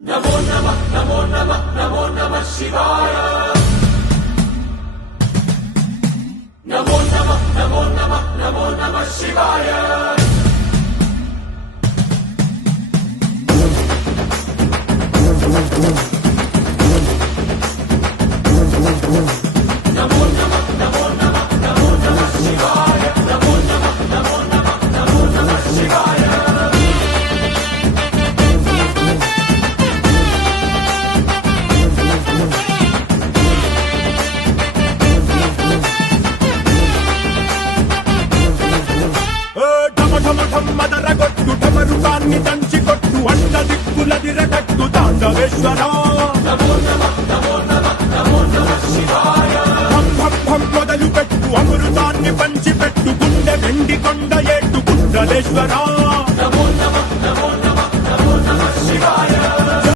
नमो नमः नमो नमः नमो नमः शिवाय नमो नमः नमो नमः नमो नमः शिवाय नमो नमः नमो नमः नमो नमः शिवाय नमो नमः नमो नमः नमो नमः शिवाय మదరగొట్టు ఢమరుకాన్ని దంచికొట్టు అండ దిక్కులదిరగట్టు తాండవేశ్వర नमो नमः नमो नमः नमो नमः शिवाय భం భం భం మొదలు పెట్టు అమృతాన్ని పంచిపెట్టు గుండె వెండి కొండ ఏట్టు కుండలేశ్వర